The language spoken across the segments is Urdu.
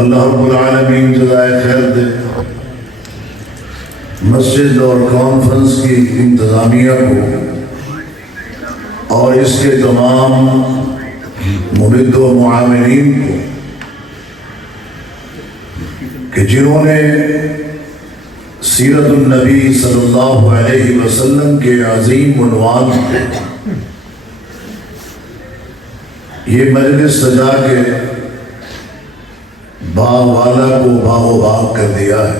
اللہ رب العالمین جزائے خیر دے مسجد اور کانفرنس کی انتظامیہ کو اور اس کے تمام ممد و معاونین کو کہ جنہوں نے سیرت النبی صلی اللہ علیہ وسلم کے عظیم عنوان پہ یہ مجلس سجا کے باغ والا کو باغ و باغ کر دیا ہے،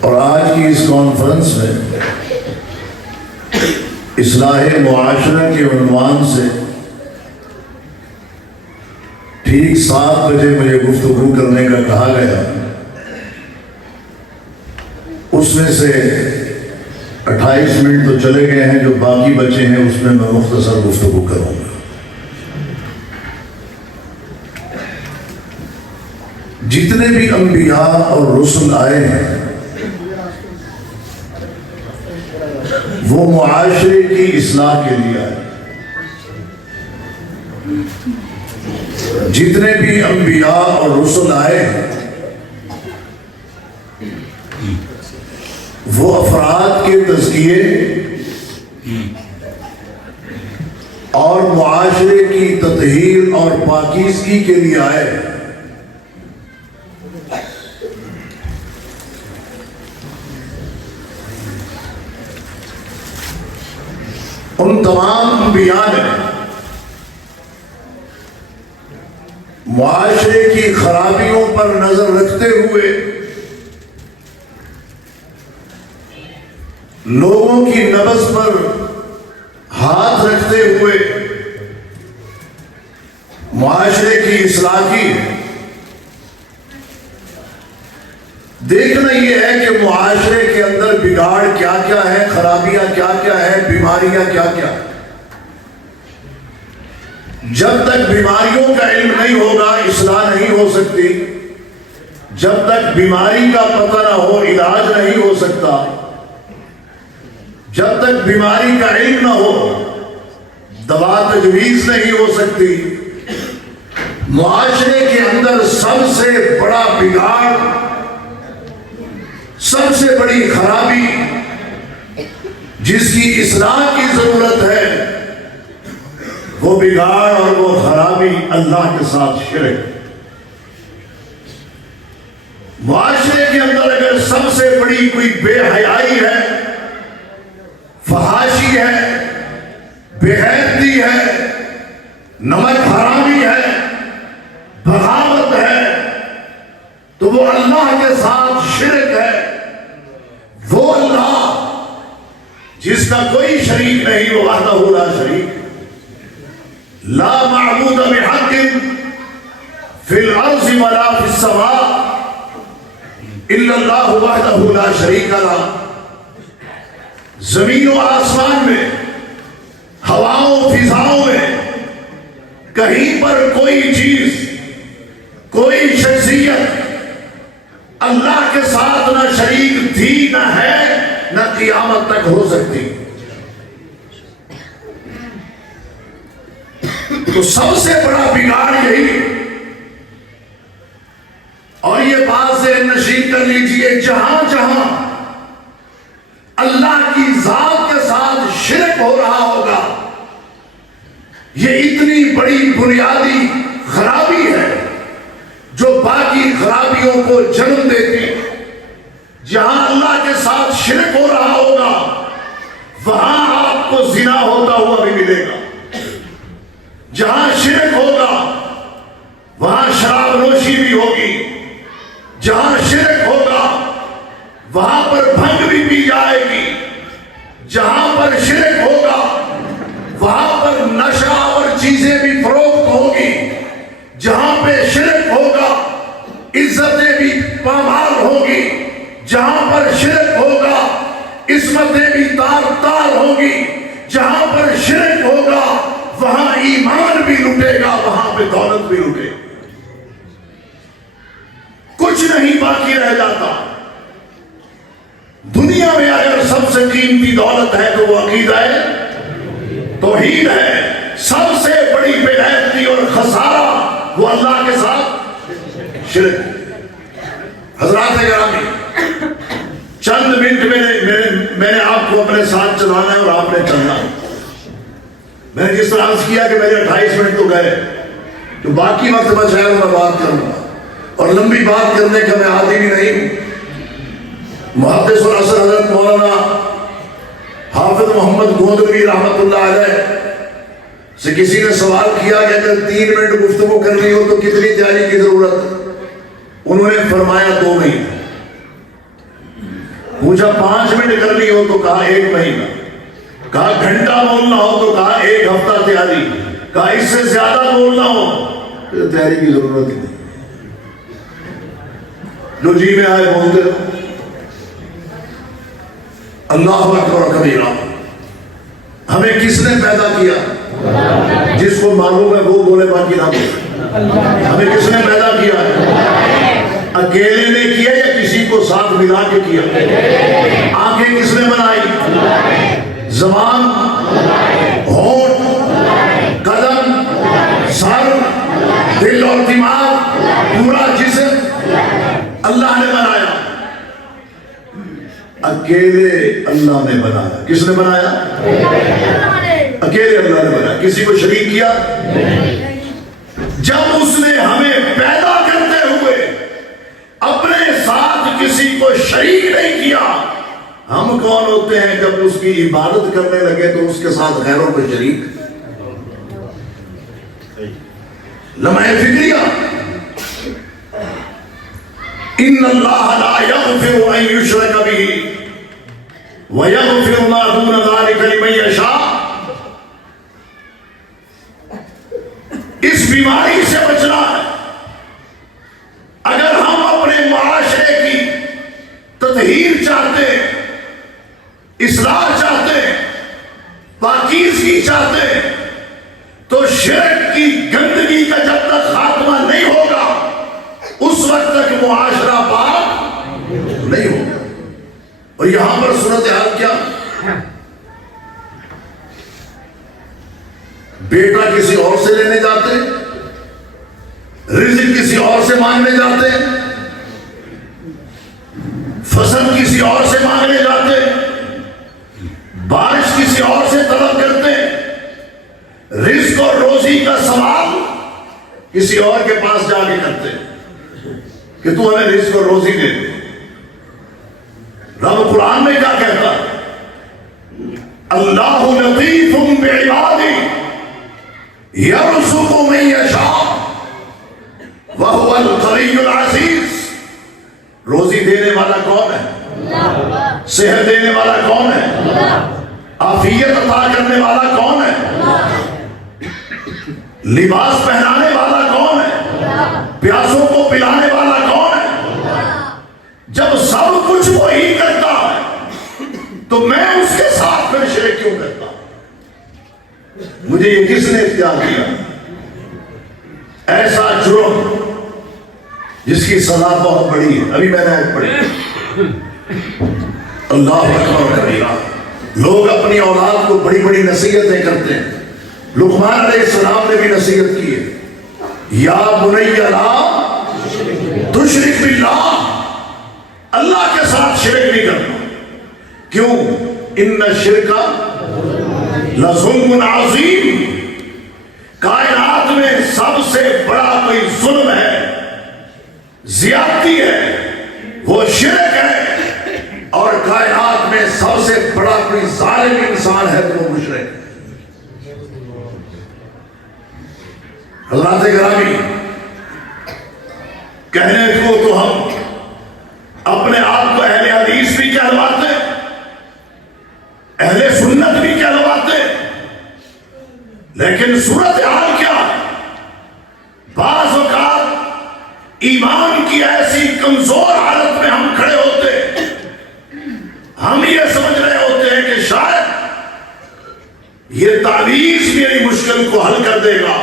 اور آج کی اس کانفرنس میں اصلاح معاشرہ کے عنوان سے ٹھیک 7 بجے مجھے گفتگو کرنے کا کہا گیا۔ اس میں سے 28 منٹ تو چلے گئے ہیں، جو باقی بچے ہیں اس میں مختصر گفتگو کروں گا۔ جتنے بھی انبیاء اور رسل آئے ہیں وہ معاشرے کی اصلاح کے لیے آئے۔ جتنے بھی انبیاء اور رسل آئے ہیں وہ افراد کے تزکیے اور معاشرے کی تطہیر اور پاکیزگی کے لیے آئے ہیں۔ ان تمام انبیاء نے معاشرے کی خرابیوں پر نظر رکھتے ہوئے، لوگوں کی نبض پر ہاتھ رکھتے ہوئے معاشرے کی اصلاح کی ہے۔ دیکھنا یہ ہے کہ معاشرے کے اندر بگاڑ کیا کیا ہے، خرابیاں کیا کیا ہے، بیماریاں کیا کیا ہے۔ جب تک بیماریوں کا علم نہیں ہوگا اصلاح نہیں ہو سکتی، جب تک بیماری کا پتہ نہ ہو علاج نہیں ہو سکتا، جب تک بیماری کا علم نہ ہو دوا تجویز نہیں ہو سکتی۔ معاشرے کے اندر سب سے بڑا بگاڑ، سب سے بڑی خرابی جس کی اصلاح کی ضرورت ہے، وہ بگاڑ اور وہ خرابی اللہ کے ساتھ شرک۔ معاشرے کے اندر اگر سب سے بڑی کوئی بے حیائی ہے، فحاشی ہے، بے غیرتی ہے، نمک حرامی ہے، بغاوت ہے، تو وہ اللہ کے ساتھ شرک ہے۔ وہ اللہ جس کا کوئی شریک نہیں، وہ وحدہ لا شریک، لا معبود بحق فی الارض ولا فی السماء الا اللہ وحدہ لا شریک لہ۔ زمین و آسمان میں، ہواؤں فضاؤں میں، کہیں پر کوئی چیز، کوئی شخصیت اللہ کے ساتھ نہ شریک تھی، نہ ہے، نہ قیامت تک ہو سکتی۔ تو سب سے بڑا بگاڑ یہی، اور یہ بات ذہن نشین کر لیجئے، جہاں جہاں اللہ کی ذات کے ساتھ شرک ہو رہا ہوگا، یہ اتنی بڑی بنیادی خرابی ہے جو باقی خرابیوں کو جنم دیتی۔ جہاں اللہ کے ساتھ شرک ہو رہا ہوگا وہاں آپ کو زنا ہوتا ہوا بھی ملے گا، جہاں شرک ہوگا وہاں شراب نوشی بھی ہوگی، جہاں شرک ہوگا وہاں پر بھنگ بھی پی جائے گی، جہاں پر شرک ہوگا وہاں پر نشہ اور چیزیں بھی فروخت ہوگی، جہاں پہ شرک ہوگا عزتیں بھی پامال ہوگی، جہاں پر شرک ہوگا عصمتیں بھی تار تار ہوگی، جہاں پر شرک ہوگا وہاں ایمان بھی لٹے گا، وہاں پہ دولت بھی لٹے گا، کچھ نہیں باقی رہ جاتا۔ دنیا میں اگر سب سے قیمتی دولت ہے تو وہ عقیدہ ہے، توحید ہے۔ سب سے بڑی بے غیرتی اور خسارہ شرک۔ حضرات گرامی، چند منٹ میں نے آپ کو اپنے ساتھ چلانا ہے اور آپ نے چلنا ہے۔ میں نے جس طرح عرض کیا کہ میرے 28 منٹ تو گئے، تو باقی وقت بچا ہے میں بات کروں گا، اور لمبی بات کرنے کا میں عادی بھی نہیں ہوں۔ محدث العصر حضرت مولانا حافظ محمد گوندلوی رحمۃ اللہ علیہ سے کسی نے سوال کیا کہ اگر 3 منٹ گفتگو کرنی ہو تو کتنی تیاری کی ضرورت؟ انہوں نے فرمایا 2 مہینے۔ پوچھا 5 منٹ کرنی ہو تو کہا 1 مہینہ، کہا گھنٹہ بولنا ہو تو کہا 1 ہفتہ تیاری، کہا اس سے زیادہ بولنا ہو تو تیاری کی ضرورت ہی نہیں، جو جی میں آئے بولتے رہو۔ اللہ اکبر کبیرہ۔ ہمیں کس نے پیدا کیا؟ جس کو معلوم ہے وہ بولے، باقی نہ بولے۔ ہمیں کس نے پیدا کیا ہے؟ اکیلے نے کیا یا کسی کو ساتھ ملا کے کیا؟ آنکھیں کس نے بنائی؟ زبان، ہونٹ، قدم، سر، دل اور دماغ، پورا جسم اللہ نے بنایا۔ اکیلے اللہ نے بنایا۔ کس نے بنایا؟ اکیلے اللہ نے بنایا، کسی کو شریک کیا؟ جب اس نے ہمیں پیدا کرتے ہوئے اپنے ساتھ کسی کو شریک نہیں کیا، ہم کون ہوتے ہیں جب اس کی عبادت کرنے لگے تو اس کے ساتھ غیروں کو شریک؟ لمحہ فکریہ، ان اللہ لا یغفر ان یشرک بہ ویغفر ما دون ذلک لمن یشاء۔ اس بیماری سے بچنا ہے۔ اگر ہم اپنے معاشرے کی تطہیر چاہتے، اصلاح چاہتے، پاکیزگی چاہتے، تو شرک کی گندگی کا جب تک خاتمہ نہیں ہوگا اس وقت تک معاشرہ پاک نہیں ہوگا۔ اور یہاں پر صورتحال کیا؟ بیٹا کسی اور سے لینے جاتے، رزق کسی اور سے مانگنے جاتے، فصل کسی اور سے مانگنے جاتے، بارش کسی اور سے طلب کرتے، رزق اور روزی کا سوال کسی اور کے پاس جا کے کرتے کہ تو ہمیں رزق اور روزی دے دے۔ رب قرآن میں کیا کہتا؟ اللہ لطیف بعبادہ یرزق من یشاء وہو القوی العزیز۔ روزی دینے والا کون ہے؟ صحت دینے والا کون ہے؟ عافیت عطا کرنے والا کون ہے؟ لباس پہنانے والا کون ہے؟ پیاسوں کو پلانے والا کون ہے؟ جب سب کچھ وہی کرتا ہے تو میں اس کے ساتھ پھر شرک کیوں کرتا؟ مجھے یہ کس نے اختیار کیا؟ ایسا جرم جس کی سزا بہت بڑی ہے، ابھی میں نے آیت پڑھی۔ اللہ اکبر کبیرہ۔ لوگ اپنی اولاد کو بڑی بڑی نصیحتیں کرتے ہیں۔ لقمان علیہ السلام نے بھی نصیحت کی ہے، یا بنی لا تشرک باللہ، اللہ کے ساتھ شرک نہیں کرنا۔ کیوں؟ ان الشرک لظلم عظیم۔ کائنات میں سب سے بڑا کوئی ظلم ہے، زیادتی ہے، وہ شرک ہے، اور کائنات میں سب سے بڑا کوئی ظالم انسان ہے تو وہ مشرک ہے۔ حضرات گرامی، کہنے کو تو ہم اپنے آپ کو اہل حدیث بھی کہلواتے، اہل سنت بھی کہلواتے، لیکن صورتحال کیا ہے؟ بعض اوقات ایمان کی ایسی کمزور حالت میں ہم کھڑے ہوتے، ہم یہ سمجھ رہے ہوتے ہیں کہ شاید یہ تعویذ میری مشکل کو حل کر دے گا،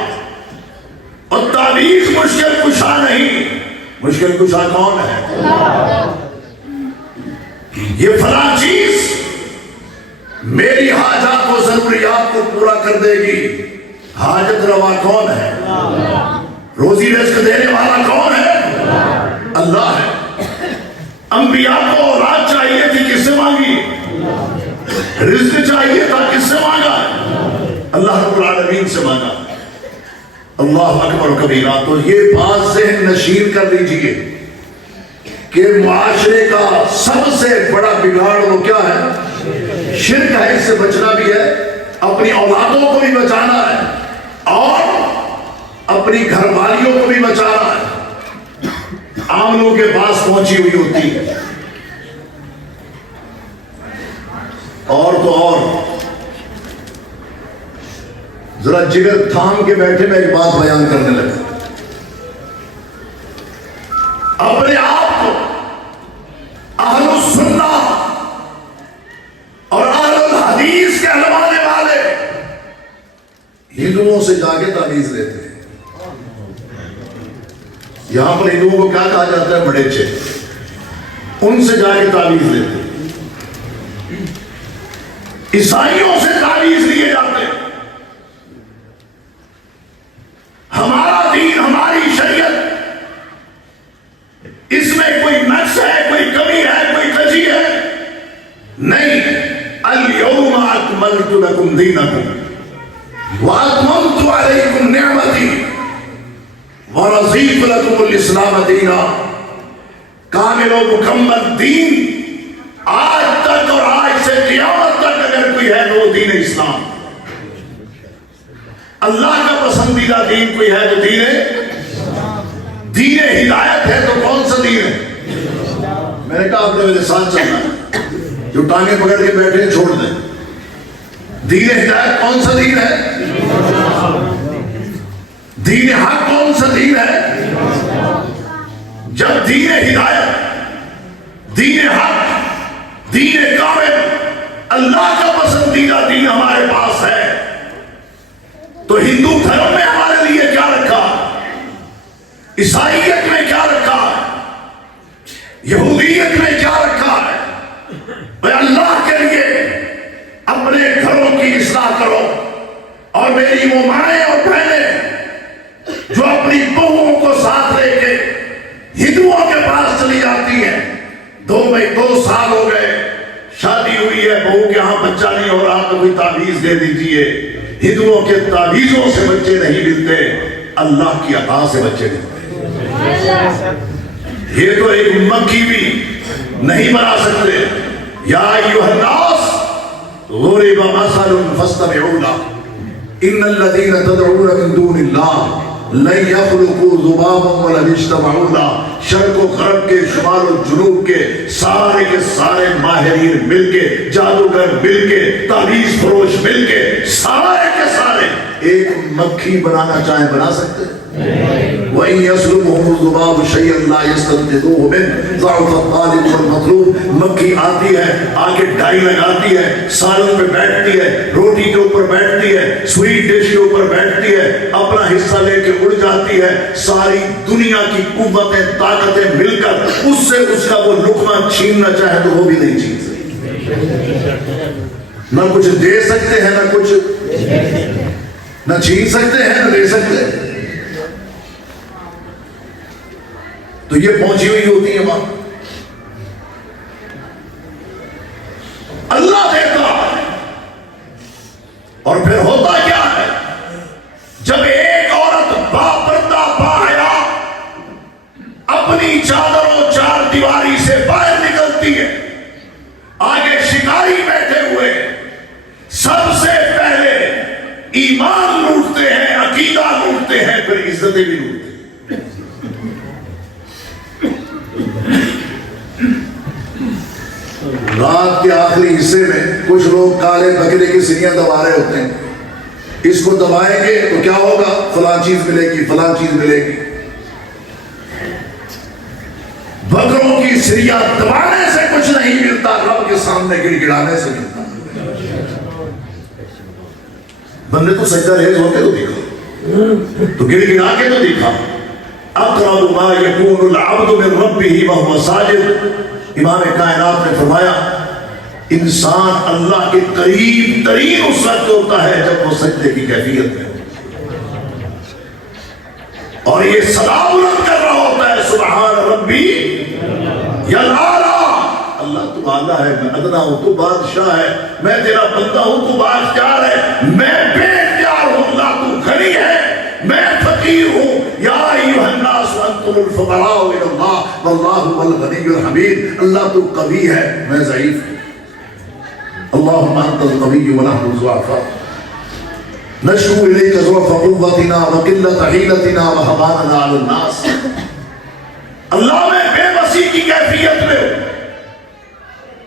اور تعویذ مشکل کشا نہیں، مشکل کشا کون ہے؟ یہ فلاں چیز میری حاجات و ضروریات کو پورا کر دے گی۔ حاجت روا کون ہے؟ روزی رزق دینے والا کون ہے؟ اللہ ہے. انبیاء کو اولاد چاہیے تھی، کس سے مانگی؟ رزق چاہیے تھا، کس سے مانگا؟ اللہ رب العالمین سے مانگا. اللہ اکبر کبیرہ. تو یہ بات ذہن نشین کر لیجئے کہ معاشرے کا سب سے بڑا بگاڑ وہ کیا ہے؟ شرک ہے. اس سے بچنا بھی ہے، اپنی اولادوں کو بھی بچانا ہے اور اپنی گھر والیوں کو بھی بچانا ہے. عام لوگوں کے پاس پہنچی ہوئی ہوتی ہے. اور تو اور ذرا جگر تھام کے بیٹھے میں ایک بات بیان کرنے لگا. اپنے آپ کو اہل السنہ اور اہل الحدیث کہلوانے والے ہندوؤں سے جا کے تعویذ لیتے ہیں. یہاں پر ہندوؤں کو کیا کہا جاتا ہے؟ بڑیچے. ان سے جا کے تعویذ لیتے ہیں. عیسائیوں سے تعویذ لیے جاتے ہیں. ہمارا دین، ہماری شریعت، اس میں کوئی نقص ہے، کوئی کمی ہے، کوئی کجی ہے؟ نہیں. اليوم اکملت لکم دینکم واتممت علیکم نعمتی ورضیت لکم الاسلام دینا. کامل و مکمل دین آج تک اور آج سے قیامت تک اگر کوئی ہے تو وہ دین اسلام. اللہ کا پسندیدہ دین کوئی ہے تو دین ہدایت ہے. تو کون سا دین ہے؟ میں نے کہا آپ نے میرے ساتھ چلنا ہے، جو ٹانگیں پکڑ کے بیٹھے ہیں چھوڑ دیں. دین ہدایت کون سا دین ہے؟ دین حق کون سا دین ہے؟ جب دین ہدایت، دین حق، دین کامل، اللہ کا پسندیدہ دین ہمارے پاس ہے تو ہندو دھرم میں ہمارے لیے کیا رکھا؟ عیسائیت میں کیا رکھا ہے؟ یہودیت میں کیا رکھا ہے؟ اے اللہ کے لیے اپنے گھروں کی اصلاح کرو. اور میری وہ مائیں اور بہنیں جو اپنی بہوؤں کو ساتھ لے کے ہندوؤں کے پاس چلی جاتی ہیں، 2 سال ہو گئے شادی ہوئی ہے، بہو کے ہاں بچہ نہیں ہو رہا تو کوئی تعویذ دے دیجئے. ہندوؤں کے تعویذوں سے بچے نہیں ملتے، اللہ کی عطا سے بچے ملتے. یہ تو ایک مکھی بھی نہیں بنا سکتے. یا ایھا الناس ضرب مثل فاستمعوا له ان الذين تدعون من دون الله لن يخلقوا ذبابا ولو اجتمعوا له. شرق و غرب کے، شمال و جنوب کے سارے ماہرین مل کے، جادوگر مل کے، تعویذ فروش مل کے، سارے کے سارے ایک مکھی بنانا چاہیں بنا سکتے ہیں؟ وَإِن يَسْلُبْهُمُ الذُّبَابُ شَيْئًا لَا يَسْتَنقِذُوهُ مِنْهُ ضَعُفَ الطَّالِبُ وَالْمَطْلُوبُ. مکھی آتی ہے، آگے ڈائی لگاتی ہے، سالن پہ بیٹھتی ہے، روٹی کے اوپر بیٹھتی ہے، سویٹ ڈش کے اوپر بیٹھتی ہے، اپنا حصہ لے کے اڑ جاتی ہے. ساری دنیا کی قوتیں، طاقتیں مل کر اس سے اس کا وہ لقمہ چھیننا چاہے تو وہ بھی نہیں چھین سکتے. نہ کچھ دے سکتے ہیں، نہ کچھ نہ چھین سکتے ہیں، نہ دے سکتے ہیں. تو یہ پہنچی ہوئی ہوتی ہے وہاں. اللہ دیتا ہے. اور پھر ہوتا کیا ہے؟ جب ایک عورت باپردہ باحیا اپنی چادر و چار دیواری سے باہر نکلتی ہے، آگے شکاری بیٹھے ہوئے سب سے پہلے ایمان لوٹتے ہیں، عقیدہ لوٹتے ہیں، پھر عزتیں بھی لوٹتے ہیں. رات کے آخری حصے میں کچھ لوگ کالے بکرے کی سریاں دبا رہے ہوتے ہیں. اس کو دبائیں گے تو کیا ہوگا؟ فلاں چیز ملے گی، فلاں چیز ملے گی. بکروں کی سریاں دبانے سے کچھ نہیں ملتا، رب کے سامنے گڑ گڑانے سے ملتا. بندے تو سجدہ ریز ہو کے تو دیکھا، تو گڑ گڑا کے تو دیکھا. اقرب ما یکون العبد من ربہ وہو ساجد. امام کائنات نے فرمایا انسان اللہ کے قریب ترین اس وقت ہوتا ہے جب وہ سجدے کی کیفیت میں، اور یہ صدا بلند کر رہا ہوتا ہے سبحان ربی یعلا، اللہ تو اعلیٰ ہے، میں ادنا ہوں، تو بادشاہ ہے، میں تیرا بندہ ہوں، تو بادشاہ ہے، میں بے اختیار ہوں، اللہ تو غنی ہے، میں فقیر ہوں، یا ایھا الناس انتم الفقراء الی اللہ واللہ هو الغنی الحمید، اللہ تو قوی ہے، میں ضعیف ہوں، اللہم انت القوی ونحن الضعفاء، نشکو الیک ضعف قوتنا وقلت حیلتنا وہواننا علی الناس، اللہ میں بے بسی کی کیفیت میں ہوں،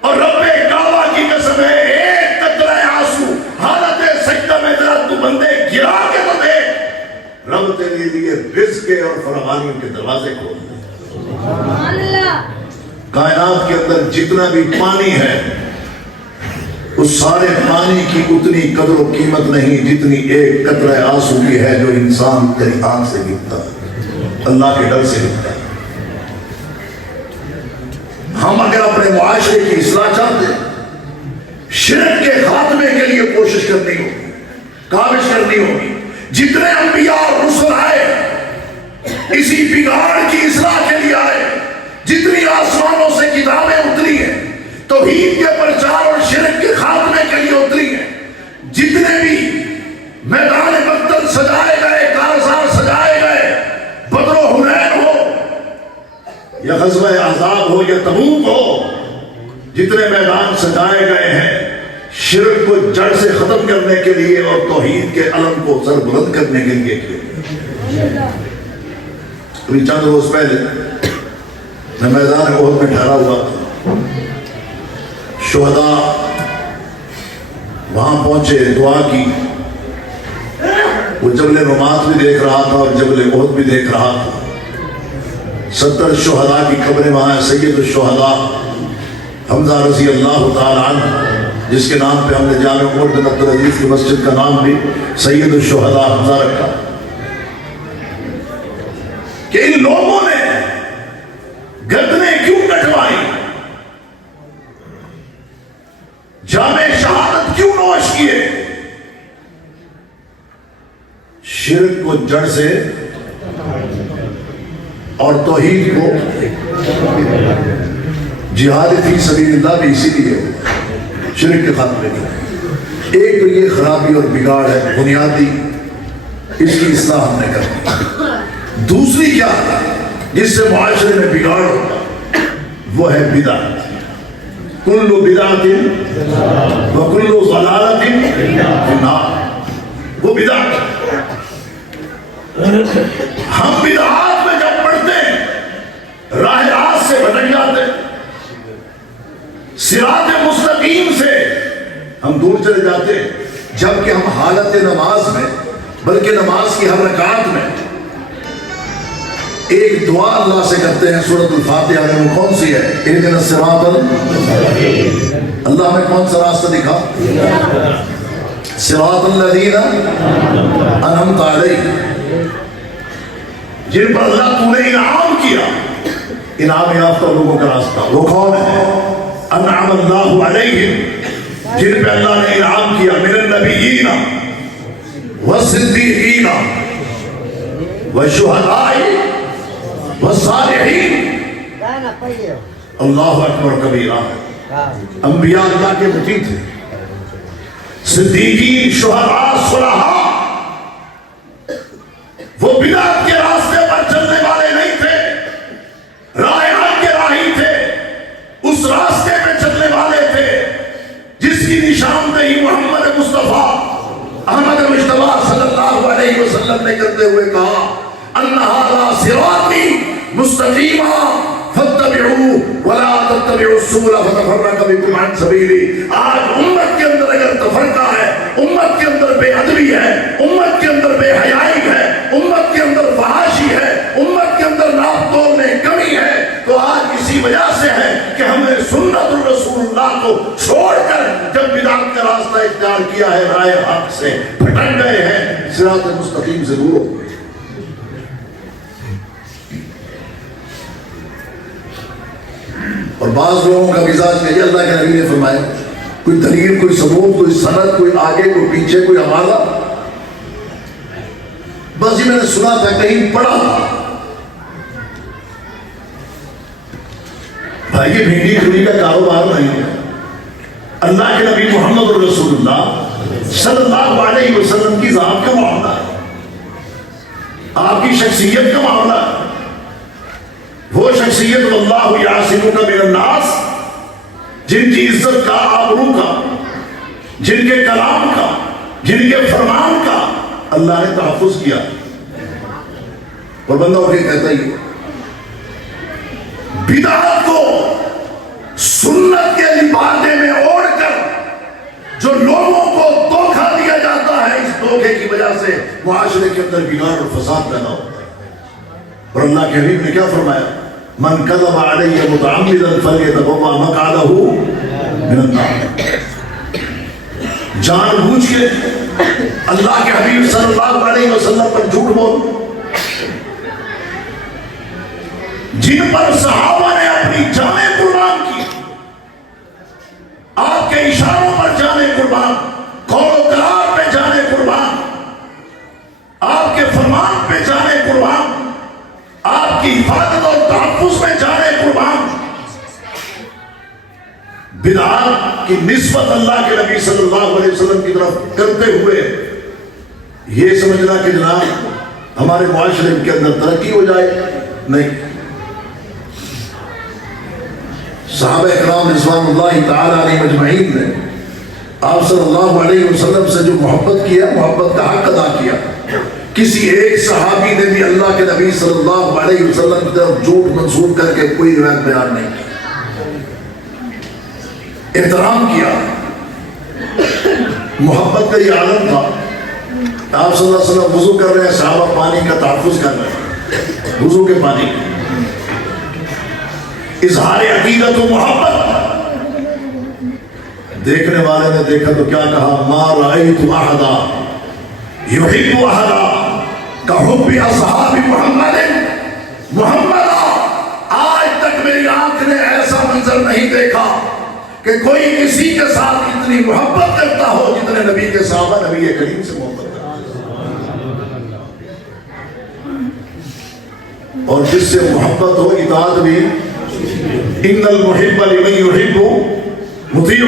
اور رب کعبہ کی قسم ہے، ایک قطرہ آنسو حالت سجدہ میں ذرا تو بندے گرا کے تو دیکھ، رب تیرے لیے رزق اور فراوانیوں کے دروازے کھول دے۔ کائنات کے اندر جتنا بھی پانی ہے اس سارے پانی کی اتنی قدر و قیمت نہیں جتنی ایک قطرہ آنسو کی ہے جو انسان تیری آنکھ سے گرتا ہے، اللہ کے ڈر سے گرتا ہے۔ ہم اگر اپنے معاشرے کی اصلاح چاہتے ہیں، شرک کے خاتمے کے لیے کوشش کرنی ہوگی، کاوش کرنی ہوگی، جتنے انبیاء اور رسل آئے اسی بگاڑ کی اصلاح کے لیے آئے، جتنی آسمانوں سے کتابیں اتری ہیں توحید کے پرچار اور شرک کے خاتمے کے لیے اتری ہیں، جتنے بھی میدان مقتل سجائے گئے، کارزار سجائے گئے، بدر و حنین ہو یا غزوہ احزاب ہو یا تبوک ہو، جتنے میدان سجائے گئے ہیں شرک کو جڑ سے ختم کرنے کے لیے اور توحید کے علم کو سر بلند کرنے کے لیے کیے۔ ابھی چند روز پہلے میں میدان احد میں ٹھہرا ہوا تھا، شہداء وہاں پہنچے، دعا کی، وہ جبل رمات بھی دیکھ رہا تھا اور جبل احد بھی دیکھ رہا تھا، 70 شہداء کی قبریں وہاں ہیں، سید الشہداء حمزہ رضی اللہ تعالیٰ عنہ، جس کے نام پہ ہم نے جامع عمر بن عبدالعزیز کی مسجد کا نام بھی سید الشہداء حمزہ رکھا، کہ ان لوگوں نے گردنیں کیوں کٹوائی، جامع شہادت کیوں نوش کیے، شرک کو جڑ سے اور توحید کو، جہاد فی سبیل اللہ بھی اسی لیے شرک کے خاتمے کی۔ ایک تو یہ خرابی اور بگاڑ ہے بنیادی، اس کی اصلاح ہم نے کرنی۔ دوسری کیا جس سے معاشرے میں بگاڑ ہوگا، وہ ہے بدعت، کل بدعت وکل ضلالۃ فی النار، وہ بدعت۔ ہم بدعات میں جب پڑھتے ہیں راہ راست سے بھٹک جاتے ہیں، صراط مستقیم سے ہم دور چلے جاتے ہیں، جبکہ ہم حالت نماز میں، بلکہ نماز کی ہر رکعت میں ایک دعا اللہ سے کرتے ہیں سورۃ الفاتحہ میں، وہ کون سی ہے؟ اہدنا الصراط المستقیم۔ اللہ نے کون سا راستہ دکھا؟ صراط الذین انعمت علیہم، جن پر اللہ تو نے انعام کیا، انعام یافتہ لوگوں کا راستہ وہ کون ہے؟ انعم اللہ علیہم، جن پہ اللہ نے انعام کیا، من النبیین والصدیقین والشہداء والصالحین۔ اللہ اکبر کبیرہ، انبیاء اللہ کے مطیع تھے، صدیقین، شہداء، صلحاء، وہ بدعت کے راستے پر چلنے والے نہیں تھے، راہ حق کے راہی تھے، اس راستے پہ چلنے والے تھے جس کی نشاندہی محمد مصطفیٰ احمد مجتبیٰ صلی اللہ علیہ وسلم نے کرتے ہوئے کہا، انہا لا صراطی مستقیما فاتبعوا ولا تتبعوا السبل فتفرق بکم عن سبیلی۔ آج امت کے اندر اگر تفرقہ ہے، امت کے اندر بے ادبی ہے، امت کے اندر بے حیائی ہے، امت کے اندر فحاشی ہے، امت کے اندر ناپ تول میں کمی ہے، تو آج اسی وجہ سے ہے کہ ہم نے سنت الرسول اللہ کو چھوڑ کر جب بدعت کا راستہ اختیار کیا ہے، رائے حق سے بھٹک گئے ہیں، صراط مستقیم سے دور ہو گئے۔ اور بعض لوگوں کا مزاج کہ اللہ کے نبی نے فرمایا، کوئی دلیل، کوئی ثبوت، کوئی سند، کوئی آگے، کوئی پیچھے، کوئی حوالہ، بس یہ میں نے سنا تھا، کہیں پڑھا تھا۔ یہ بھینڈی پوری کا کاروبار نہیں ہے. اللہ کے نبی محمد رسول اللہ صلی اللہ علیہ وسلم کی ذات کا معاملہ ہے, آپ کی شخصیت کا معاملہ ہے. وہ شخصیت واللہ یعصمک من الناس, جن کی عزت کا, آبرو کا, جن کے کلام کا, جن کے فرمان کا اللہ نے تحفظ کیا. اور بندہ اٹھ کے کہتا ہی بدعت کو سنت کے لبادے میں اوڑھ کر جو لوگوں کو دھوکہ دیا جاتا ہے, اس دھوکے کی وجہ سے معاشرے کے اندر بگاڑ اور فساد پیدا ہوتا ہے. اور اللہ کے حبیب نے کیا فرمایا, من کذب علی متعمدا فلیتبوأ مقعدہ من النار. جان بوجھ کے اللہ کے حبیب صلی اللہ علیہ وسلم پر جھوٹ بول, جن پر صحابہ نے اپنی جانیں قربان کی, آپ کے اشاروں پر جانیں قربان, قول و قرار پہ جانیں قربان, آپ کے فرمان پہ جانیں قربان, آپ کی حفاظت اور تحفظ میں جانیں قربان. بدعات کی نسبت اللہ کے نبی صلی اللہ علیہ وسلم کی طرف کرتے ہوئے یہ سمجھنا کہ جناب ہمارے معاشرے کے اندر ترقی ہو جائے, نہیں. صحابہ اکرام رضوان اللہ تعالی علیہ مجمعین نے آپ صلی اللہ علیہ وسلم سے جو محبت کیا, محبت کا حق ادا کیا. کسی ایک صحابی نے بھی اللہ کے نبی صلی اللہ علیہ وسلم کی طرف جھوٹ منسوب کر کے کوئی روایت بیان نہیں کی. احترام کیا, محبت کا یہ عالم تھا. آپ صلی اللہ علیہ وسلم وضو کر رہے ہیں, صحابہ پانی کا تحفظ کر رہے ہیں, وضو کے پانی, اظہار عقیدت و محبت. دیکھنے والے نے دیکھا تو کیا کہا, ما رأیت احدا یحب احدا کحب اصحاب محمد. محمد آج تک میری آنکھ نے ایسا منظر نہیں دیکھا کہ کوئی کسی کے ساتھ اتنی محبت کرتا ہو جتنے نبی کے صحابہ نبی کریم سے محبت کرتے. اور جس سے محبت ہو اطاعت بھی. ان المحب لمن یحب مطیع.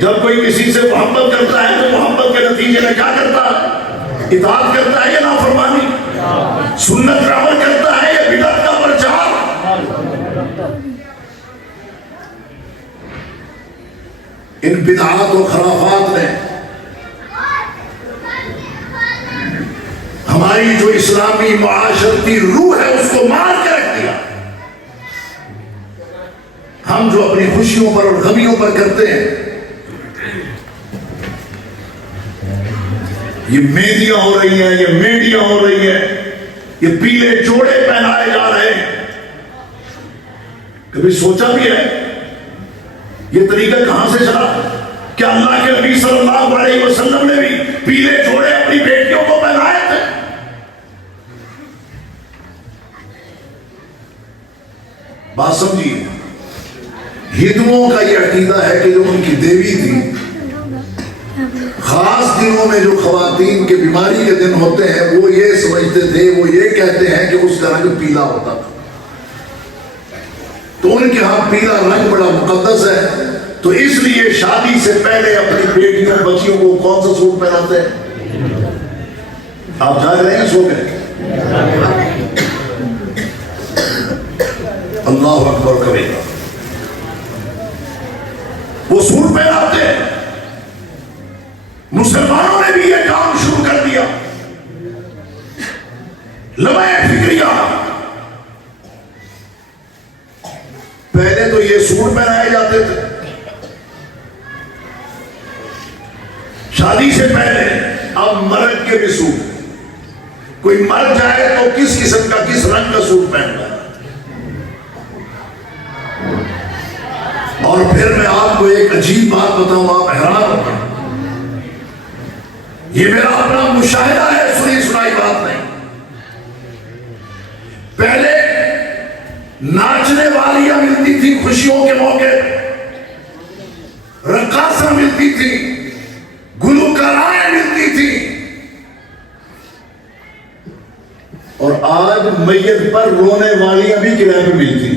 جب کوئی کسی سے محبت کرتا ہے تو محبت کے نتیجے میں کیا کرتا ہے, اطاعت کرتا ہے یا نافرمانی, سنت پر عمل کرتا ہے یا بدعت کا پرچار. ان بدعات و خرافات نے ہماری جو اسلامی معاشرتی روح ہے اس کو مار کے رکھ دیا. ہم جو اپنی خوشیوں پر اور غمیوں پر کرتے ہیں, یہ مہندیاں ہو رہی ہیں, یہ میڈیاں ہو رہی ہیں, یہ پیلے جوڑے پہنائے جا رہے ہیں. کبھی سوچا بھی ہے یہ طریقہ کہاں سے چلا؟ کیا اللہ کے نبی صلی اللہ علیہ وسلم نے بھی پیلے جوڑے اپنی بیٹیوں کو پہنائے تھے؟ بات سمجھیے. ہندوؤں کا یہ عقیدہ ہے کہ جو ان کی دیوی تھی, خاص دنوں میں جو خواتین کے بیماری کے دن ہوتے ہیں وہ یہ سمجھتے تھے, وہ یہ کہتے ہیں کہ اس کا رنگ پیلا ہوتا تھا. تو ان کے ہاں پیلا رنگ بڑا مقدس ہے, تو اس لیے شادی سے پہلے اپنی بیٹیوں بچیوں کو کون سا سوٹ پہناتے ہیں؟ آپ جاگ رہے ہیں, سو گئے؟ اللہ اکبر کبیرہ. وہ سوٹ پہناتے ہیں. مسلمانوں نے بھی یہ کام شروع کر دیا. لمحہ فکریہ, پہلے تو یہ سوٹ پہنائے جاتے تھے شادی سے پہلے, اب مرد کے بھی سوٹ. کوئی مر جائے تو کس قسم کا, کس رنگ کا سوٹ پہنتا ہے. اور پھر میں آپ کو ایک عجیب بات بتاؤں, آپ حیران ہو گئے. یہ میرا اپنا مشاہدہ ہے, سنی سنائی بات نہیں. پہلے ناچنے والیاں ملتی تھی خوشیوں کے موقع, رقاصہ ملتی تھی, گلوکارائیں ملتی تھی. اور آج میت پر رونے والیاں بھی کرائے پہ ملتی.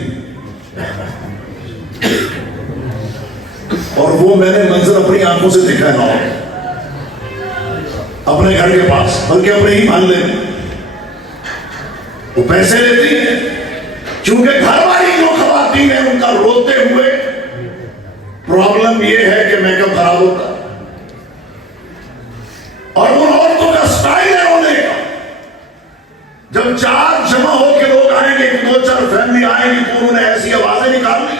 اور وہ میں نے منظر اپنی آنکھوں سے دیکھا ہے لاہور، اپنے گھر کے پاس، بلکہ اپنے ہی محلے میں۔ وہ پیسے لیتی ہیں چونکہ گھر والی جو خواتین ہیں ان کا روتے ہوئے پرابلم یہ ہے کہ میک اپ خراب ہوتا ہے، اور ان عورتوں کا سٹائل ہے رونے کا۔ جب 4 جمع ہو کے لوگ آئیں گے، 2-4 فیملی آئیں گی، تو انہوں نے ایسی آوازیں نکالنی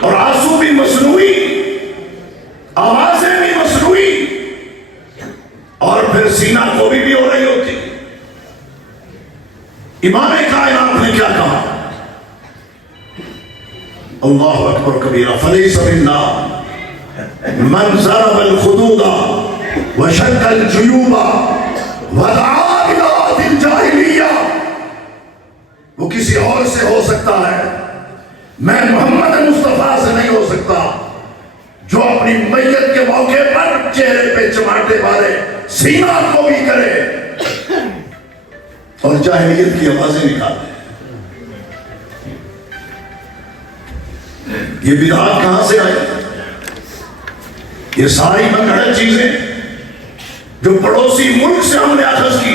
اور آنسو بھی مصنوعی، آوازیں بھی مصنوعی، اور پھر سینہ کو بھی ہو رہی ہوتی۔ امام کائنات نے کیا کہا؟ اللہ اکبر کبیرہ، فلیس منا من ضرب الخدود وشق الجیوب ودعا الى الجاہلیہ۔ وہ کسی اور سے ہو سکتا ہے، میں محمد مصطفیٰ سے نہیں ہو سکتا، جو اپنی میت کے موقع پر چہرے پہ چماٹے مارے، سینہ کو بھی کرے اور جاہلیت کی آوازیں نکالے۔ یہ بدعات کہاں سے آئی؟ یہ ساری منگڑ چیزیں جو پڑوسی ملک سے ہم نے اخذ کی،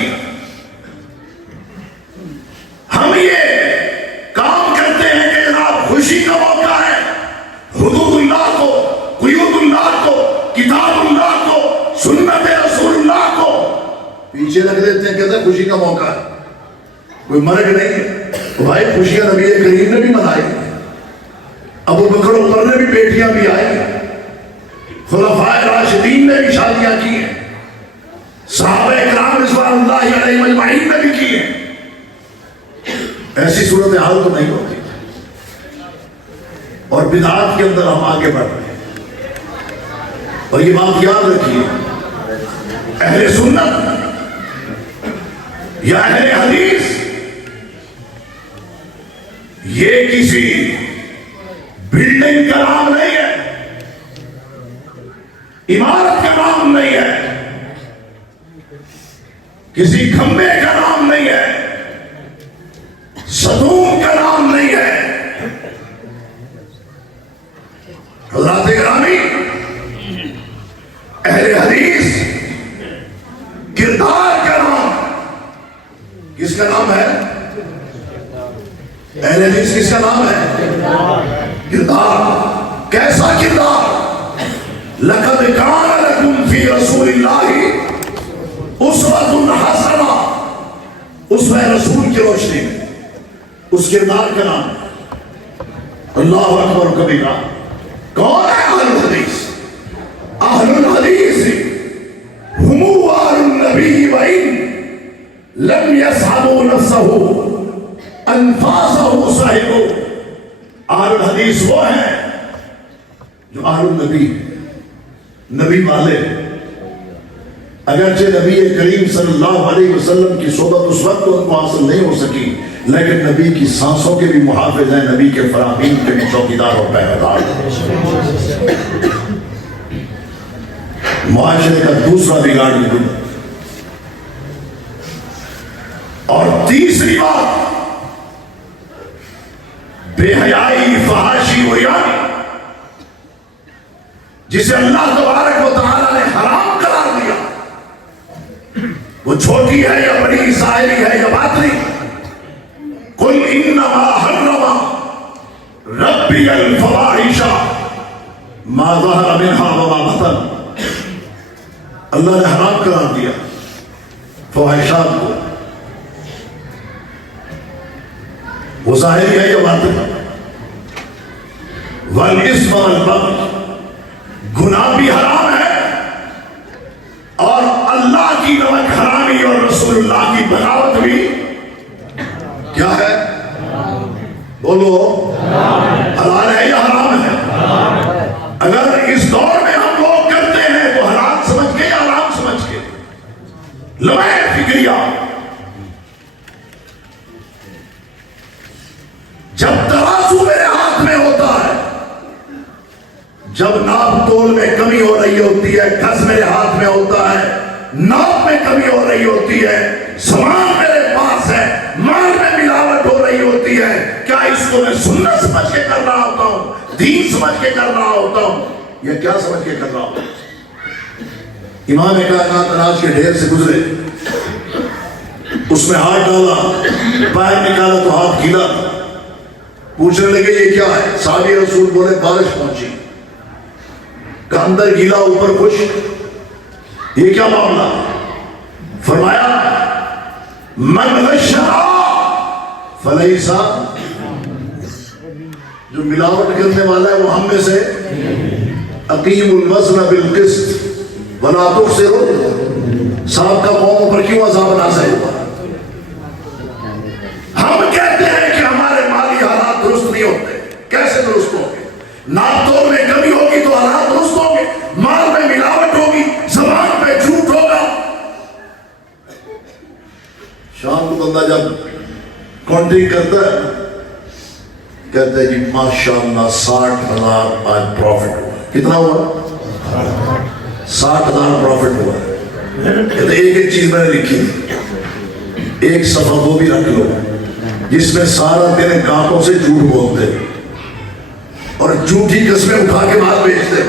ہم یہ کام کرتے ہیں کہ جناب خوشی کا موقع ہے، حدود اللہ کو، قیود اللہ کو، کتاب اللہ کو، سنت رسول اللہ کو پیچھے رکھ دیتے ہیں، کہتے ہیں خوشی کا موقع ہے، کوئی مرگ نہیں ہے۔ بھائی خوشیاں نبی کریم نے بھی منائی، ابو بکر عمر نے بھی بیٹیاں بھی آئی، خلفائے راشدین نے بھی شادیاں کی ہیں، صحابہ اکرام رضوان اللہ علیہم اجمعین نے بھی کی ہیں۔ ایسی صورتحال تو نہیں ہوتی، اور بدعات کے اندر ہم آگے بڑھ رہے ہیں۔ اور یہ بات یاد رکھیے، اہل سنت یا اہل حدیث یہ کسی بلڈنگ کا نام نہیں ہے، عمارت کا نام نہیں ہے، کسی کھمبے کا نام نہیں ہے، ستون کا نام نہیں ہے۔ حضرات گرامی، اہل حدیث کردار کا نام، کس کا نام ہے؟ اہل حدیث کس کا نام ہے؟ کردار۔ کیسا کردار؟ لقد کان لکم فی رسول اللہ اسوۃ حسنہ، اسوہ رسول کی روشنی میں اس کردار کا نام اللہ اکبر کبیرہ۔ کون ہے اہل الحدیث؟ اہل الحدیث ہم آل النبی وإن لم يصحبوا نفسه انفاسه صاحبوا۔ اہل الحدیث وہ ہیں جو اہل النبی، نبی والے، اگرچہ نبی کریم صلی اللہ علیہ وسلم کی صحبت اس وقت ان کو حاصل نہیں ہو سکی، لیکن نبی کی سانسوں کے بھی محافظ ہیں، نبی کے فراخین کے بھی چوکیدار اور پہرےدار۔ معاشرے کا دوسرا بگاڑ یہ، اور تیسری بات بے حیائی، فحاشی، عریانی، جسے اللہ تبارک و تعالی نے حرام قرار دیا، وہ چھوٹی ہے یا بڑی، ظاہری ہے یا باطنی۔ قل انما حرم ربی الفواحش ما ظہر منها وما بطن۔ اللہ نے حرام قرار دیا فواحشات کو، وہ ظاہری ہے یا باطنی۔ والاسم والبغی، گناہ بھی حرام ہے، اور اللہ کی نمک حرامی اور رسول اللہ کی بغاوت بھی کیا ہے؟ بولو، حلال ہے یا حرام ہے؟ اگر اس دور میں ہم لوگ کرتے ہیں تو حلال سمجھ کے یا حرام سمجھ کے؟ لمحہ فکریہ، جب ترازو میرے ہاتھ میں ہوتا ہے، جب ناپ تول میں کمی ہو رہی ہوتی ہے، گز میرے ہاتھ میں ہوتا ہے، ناپ میں کمی ہو رہی ہوتی ہے، سامان میرے پاس ہے، مال میں ملاوٹ ہو رہی ہوتی ہے، کیا اس کو میں سنت سمجھ کے سمجھ کے کر رہا ہوتا ہوں یا کیا سمجھ کے کر رہا ہوں؟ امام کائنات اناج کے ڈھیر سے گزرے، اس میں ہاتھ ڈالا، پیر نکالا تو ہاتھ گیلا، پوچھنے لگے یہ کیا ہے؟ صحابی رسول بولے بارش پہنچی، کہ اندر گیلا اوپر خشک، یہ کیا معاملہ؟ فرمایا من غشنا فلیسا، جو ملاوٹ کرنے والا ہے وہ ہم میں سے، اقیم الوزن بالقسط ولا تخسروا، صاحب کا قوموں پر کیوں عذاب نازل ہوا؟ ہم کہتے ہیں کہ ہمارے مالی حالات درست نہیں ہوتے، کیسے درست ہوں گے؟ ناپ توڑ میں کمی ہوگی تو حالات درست ہوں گے، مال میں ملاوٹ ہوگی، زبان میں جھوٹ ہوگا۔ شام کو بندہ جب کاؤنٹنگ کرتا ہے کہتا ہے جی ماشاءاللہ 60,000 آج پروفٹ ہوا۔ کتنا ہوا؟ 60,000 پروفٹ ہوا۔ کہتے ایک ایک چیز میں نے لکھی تھی، ایک صفحہ وہ بھی رکھ لو جس میں سارا دن گاہکوں سے جھوٹ بولتے اور جھوٹی قسمیں اٹھا کے بعد بیچتے،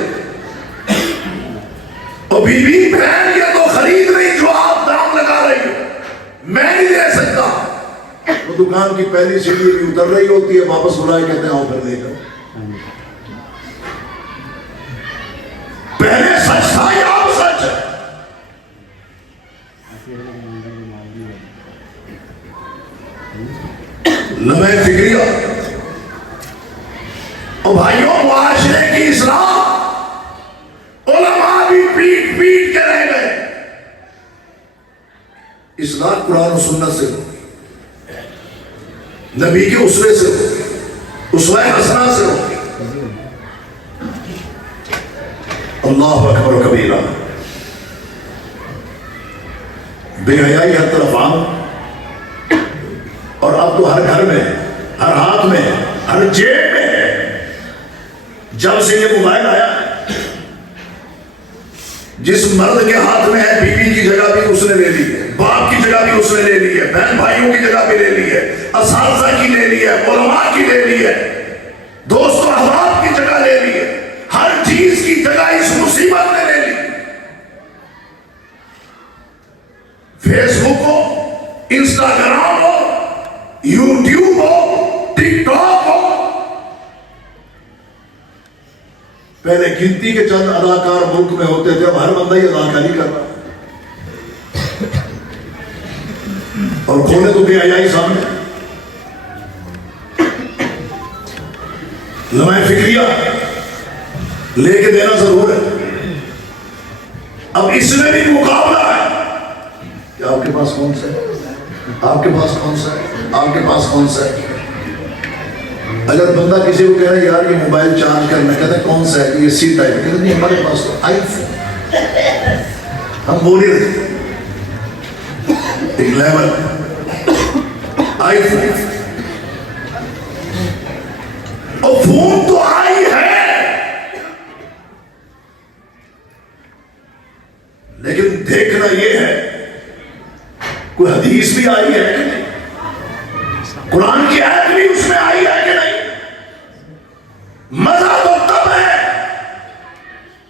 اور بیوی بہن یہ تو خرید نہیں جو آپ دام لگا رہی ہو، میں نہیں دے سکتا۔ وہ دکان کی پہلی سیڑھی بھی اتر رہی ہوتی ہے، واپس بلائے کہتے ہیں آؤ پھر دے کر۔ پہلے سچ تھا یا اب سچ ہے؟ لمحہ فکریہ اور بھائیوں معاشرے کی اصلاح علماء بھی پیٹ پیٹ کے رہ گئے۔ اصلاح قرآن و سنت سے ہوگی، نبی کے اسوے سے ہوگی، اسوہ حسنہ سے ہوگی۔ اللہ اکبر کبیرہ، بے حیائی ہر طرف عام، اور اب تو ہر گھر میں، ہر ہاتھ میں، ہر جیب میں۔ جب سے یہ موبائل آیا ہے، جس مرد کے ہاتھ میں ہے بیوی کی جگہ بھی اس نے لے لی ہے، باپ کی جگہ بھی اس نے لے لی ہے، بہن بھائیوں کی جگہ بھی لے لی ہے، اساتذہ کی لے لی ہے، علماء کی لے لی ہے، دوست و احباب کی جگہ لے لی ہے، ہر چیز کی جگہ اس مصیبت نے لے لی۔ فیس بک ہو، انسٹاگرام ہو، یوٹیوب ہو، ٹک ٹاک ہو، پہلے گنتی کے چند اداکار ملک میں ہوتے تھے، اب ہر بندہ ہی اداکاری کر رہا، اور کھولے تو بے حیائی سامنے۔ لمحہ فکریہ لے کے دینا ضرور ہے۔ اب اس میں بھی مقابلہ ہے کہ آپ کے پاس کون سا ہے، آپ کے پاس کون سا ہے، آپ کے پاس کون سا ہے۔ اگر بندہ کسی کو کہہ رہا ہے یار یہ موبائل چارج کرنا، کہتا ہے کون سا ہے، یہ سی ٹائپ، کہتا ہے نہیں ہمارے پاس تو آئی فون، ہم بول ہی رہے ایک لیول آئی فون، اور فون تو آئی ہے، لیکن دیکھنا یہ ہے کوئی حدیث بھی آئی ہے کہ نہیں، قرآن کی آیت بھی اس میں آئی ہے کہ نہیں۔ مزہ تو تب ہے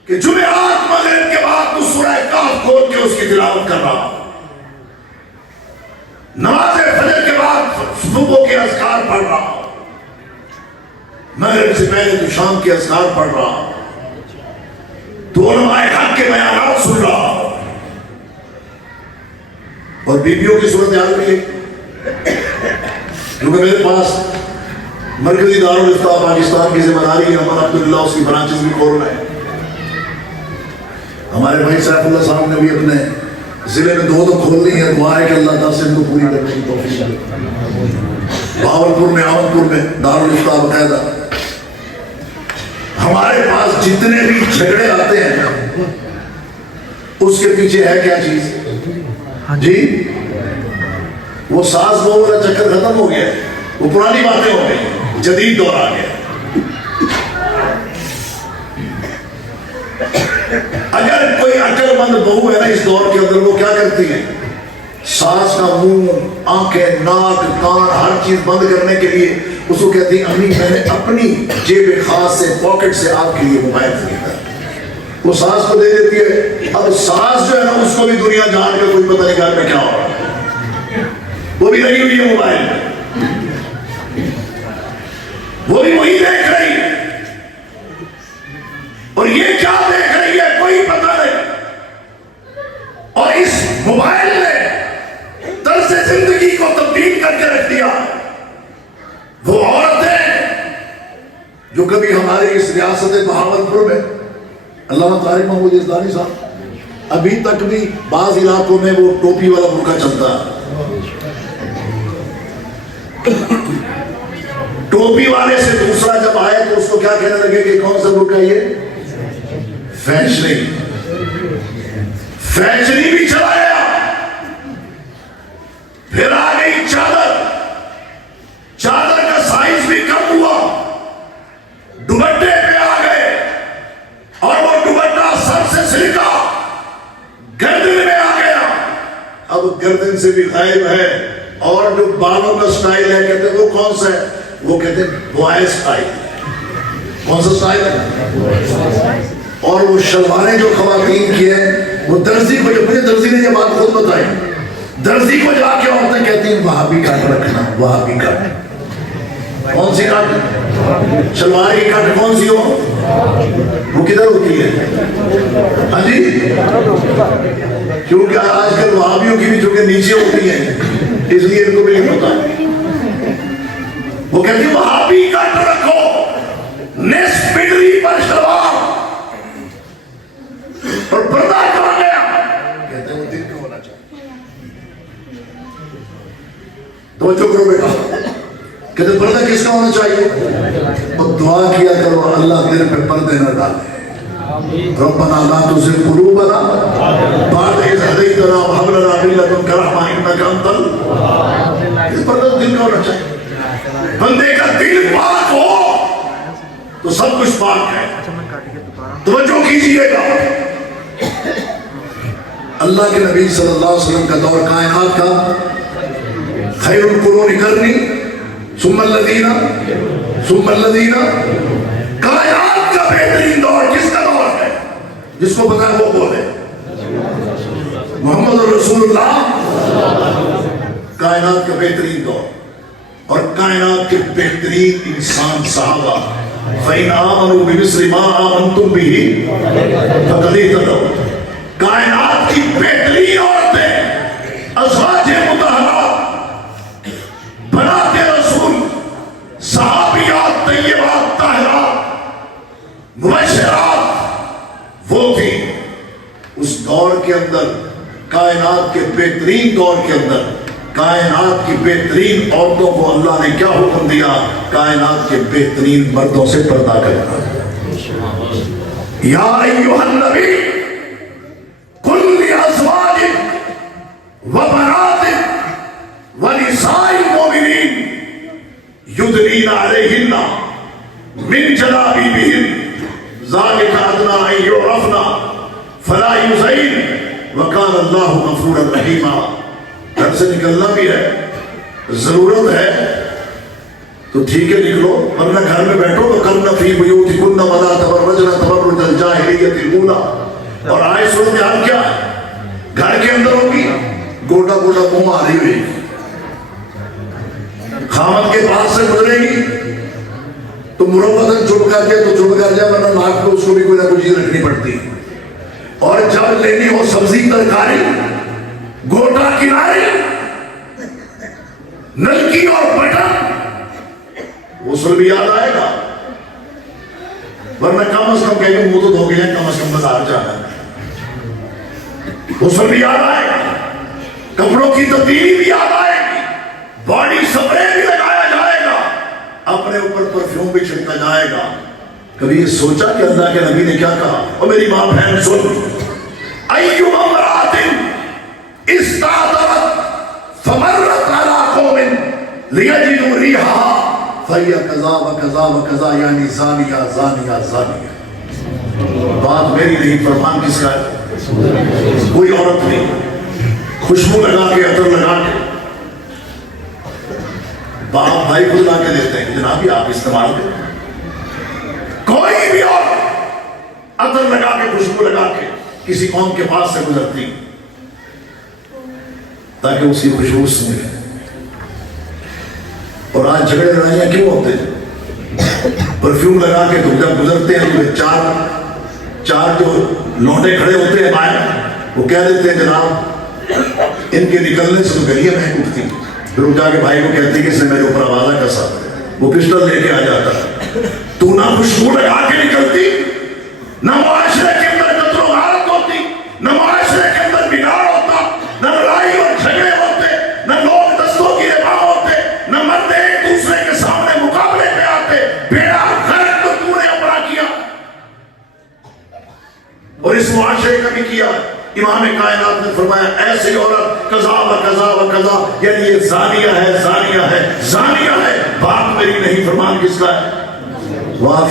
کہ جمعرات مغرب کے بعد تو سورہ کہف کھول کے اس کی تلاوت کر رہا ہوں، نماز فجر کے بعد صبح کے اذکار پڑھ رہا ہوں، مغرب سے پہلے تو شام کے اذکار پڑھ رہا ہوں، تو علماء حق کے بیانات سن رہا ہوں، اور بیویوں کی صورتحال بھی ہے، کیونکہ میرے پاس مرکزی دارالفتاء پاکستان کی ذمہ داری ہے، ہمارا عبداللہ اس کی برانچز بھی کھول رہے ہیں۔ ہمارے بھائی سیف اللہ صاحب نے بھی اپنے ضلع میں 2 کھول لی ہیں، دعا ہے کہ اللہ تعالیٰ سے ان کو پوری کرنے کی توفیق دے۔ بہاولپور میں، آمدپور میں دارالفتاء باقاعدہ۔ ہمارے پاس جتنے بھی جھگڑے آتے ہیں اس کے پیچھے ہے کیا چیز جی؟ وہ ساز بہو والا چکر ختم ہو گیا، وہ پرانی باتیں ہو گئی، جدید دور آ گیا۔ اگر کوئی عقل مند بہو ہے نا اس دور کے اندر، وہ کیا کرتی ہے؟ ساس کا منہ، آنکھیں، ناک، کان، ہر چیز بند کرنے کے لیے اس کو کہتی ہیں امی میں نے اپنی جیب خاص سے پاکٹ سے آپ کے لیے موبائل خریدا. وہ ساس کو دے دیتی ہے. اب ساس جو ہے نا اس کو بھی دنیا جان کے کوئی پتہ نہیں گھر میں کیا ہو رہا ہے. وہ بھی لگی ہوئی ہے موبائل میں, وہ بھی وہی دیکھ رہی ہے, اور یہ کیا دیکھ رہی ہے کوئی پتہ نہیں. اور اس موبائل نے طرز زندگی کو تبدیل کر کے رکھ دیا. وہ عورتیں جو کبھی ہمارے اس ریاست بہاولپور میں, علامہ طارق محمود یزدانی صاحب, ابھی تک بھی بعض علاقوں میں وہ ٹوپی والا برقع چلتا ہے. ٹوپی والے سے دوسرا جب آئے تو اس کو کیا کہنے لگے کہ کون سا برقع یہ فیشنی بھی چلایا. پھر آ گئی چادر کا سائز بھی کم ہوا, دوپٹے پہ آ گئے, اور وہ دوپٹہ سر سے سلکا گردن میں آ گیا. اب گردن سے بھی غائب ہے. اور جو بالوں کا سٹائل ہے کہتے ہیں وہ کون سا ہے, وہ کہتے ہیں بوائے سٹائل. کون سا سٹائل ہے؟ اور وہ شلواریں جو خواتین کی ہیں وہ درزی کو, جو مجھے درزی نے یہ بات خود بتائی, درزی کو جا کے عورتیں کہتی ہیں وہاں بھی کاٹ رکھنا, وہاں بھی کاٹ. کون سی کاٹ؟ شلوار کی کاٹ کون سی ہو, وہ کدھر ہوتی ہے؟ ہاں جی, کیونکہ آج کل وہابیوں کی بھی چونکہ نیچے ہوتی ہیں اس لیے ان کو بھی نہیں پتا. وہ کہتی ہیں وہاں بھی کاٹ رکھو, نصف پنڈلی پر شلوار, اور پردہ کرا گیا. کہتے ہیں وہ دل کا ہونا چاہیے. توجہ کرو بیٹا, کہتے پردہ کس کا ہونا چاہیے؟ اور دعا کیا کرو اللہ دل پہ پردے نہ ڈالے. ربنا لا تزغ قلوبنا بعد إذ هديتنا وهب لنا من لدنك رحمة إنك أنت الوهاب. اس پردہ دل کا ہونا چاہیے. بندے کا دل پاک ہو تو سب کچھ پاک ہے. توجہ کیجئے گا, اللہ کے نبی صلی اللہ علیہ وسلم کا دور کائنات کا خیر القرون قرنی ثم الذین, کائنات کا بہترین دور کس کا دور ہے؟ جس کو پتا ہے وہ بولے. محمد رسول اللہ. کائنات کا بہترین دور, اور کائنات کے بہترین انسان صحابہ. فَإِنْ آمَنُوا بِمِثْلِ مَا آمَنْتُمْ بِهِ فَقَدْ اهْتَدَوْا. کائنات کی بہترین عورتیں, ازواج مطہرات, بنات رسول, صحابیات طیبات طاہرات مبشرات, وہ تھی اس دور کے اندر. کائنات کے بہترین دور کے اندر کائنات کی بہترین عورتوں کو اللہ نے کیا حکم دیا؟ کائنات کے بہترین مردوں سے پردہ کرنا. یا ایھا النبی قل لأزواجک وبناتک ونساء المؤمنین یدنین علیہن من جلابیبہن ذالک ادنیٰ ان یعرفن فلا یؤذین وکان اللہ غفورا رحیما. گھر سے نکلنا بھی ہے, ضرورت ہے تو ٹھیک ہے نکلو, ورنہ گھر میں بیٹھو تو کرنا فی بیوتکن ولا تبرجن تبرج الجاہلیۃ الاولی. اور آئے صورتحال کیا ہے؟ گھر کے اندر ہوگی گوٹا گوٹا منہ آ رہی ہوئی, خامد کے پاس سے گزرے گی تو مروتاً چپ کر جائے تو چپ کر جائے, ورنہ ناک کو اس کو بھی کوئی نہ کوئی چیز رکھنی پڑتی. اور جب لینی ہو سبزی ترکاری, گوٹا کناری, نلکی اور بٹن, غسل بھی یاد آئے گا, ورنہ کم از کم کہیں گے منہ تو دھو گئے ہیں, کم از کم بازار جانا ہے. غسل بھی یاد آئے گا, کپڑوں کی تبدیلی بھی یاد آئے گی, باڈی سپرے بھی لگایا جائے گا, اپنے اوپر پرفیوم بھی چھڑکا جائے گا. کبھی یہ سوچا کہ اللہ کے نبی نے کیا کہا؟ اور میری ماں بہن سن, ایما امرأۃ استعطرت فمرت علی قوم لیجدوا ریحها فہی کذا وکذا وکذا, یعنی زانیہ زانیہ زانیہ. بات میری نہیں, فرمان کس کا ہے؟ کوئی عورت نہیں. خوشبو لگا کے, عطر لگا کے, باپ بھائی خود لا کے دیتے ہیں کہ جناب یہ آپ استعمال کریں. کوئی بھی اور عطر لگا کے خوشبو لگا کے کسی قوم کے پاس سے گزرتی تاکہ اس کی خوشبو سنے. اور آج جھگڑے لڑائیاں کیوں ہوتے ہیں؟ پرفیوم لگا کے تم جب گزرتے ہیں تو چار جو لونڈے کھڑے ہوتے ہیں باہر وہ کہہ دیتے ہیں جناب ان کے نکلنے سے تو گلیاں مہک اٹھتی. پھر وہ جا کے بھائی کو کہتی کہ اس نے میرے اوپر آوازہ کسا. وہ پسٹل لے کے آ جاتا. تو نہ خوشبو لگا کے نکلتی، نہ معاشرے کے اندر قتل و غارت ہوتی، نہ معاشرے کے اندر بگاڑ ہوتا، نہ لڑائی اور جھگڑے ہوتے، نہ لوگ دستوں کی ربا ہوتے، نہ مرد ایک دوسرے کے سامنے مقابلے پہ آتے. بیڑا غرق تو تو نے اپنا کیا اور اس معاشرے کا بھی کیا. امام کائنات نے فرمایا ایسی عورت قضا و قضا و قضا، یعنی یہ زانیہ ہے زانیہ ہے زانیہ ہے. بات میری نہیں، فرمان کس کا ہے؟ واہ